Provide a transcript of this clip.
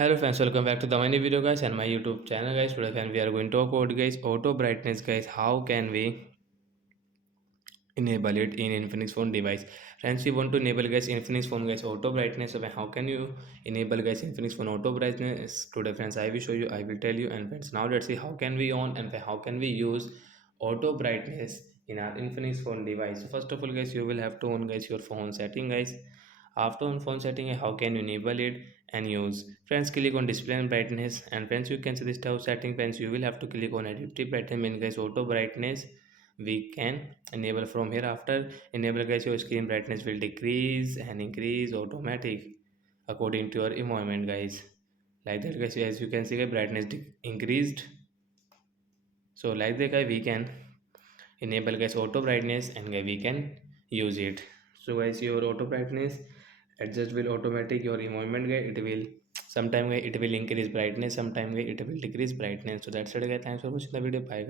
Hello friends, welcome back to the mini video guys and my YouTube channel guys. Today friends, we are going to talk about guys auto brightness guys. How can we enable it in Infinix phone device? Friends, we want to enable guys Infinix phone guys auto brightness. So how can you enable guys Infinix phone auto brightness? Today friends, I will show you, I will tell you. And friends, now let's see how can we on and how can we use auto brightness in our Infinix phone device. So first of all guys, you will have to on guys your phone setting guys. After on phone setting, how can you enable it and use? Friends, click on display and brightness, and friends, you can see this type of setting. Friends, you will have to click on adaptive brightness. Mean guys, auto brightness we can enable from here. After enable guys, your screen brightness will decrease and increase automatic according to your environment guys. Like that guys, as you can see, guys, brightness increased. So like that guys, we can enable guys auto brightness and guys, we can use it. So guys, your auto brightness adjust will automatic your environment guys. It will sometime guys it will increase brightness, sometime guys it will decrease brightness. So that's it guys, thanks for watching the video, bye guys.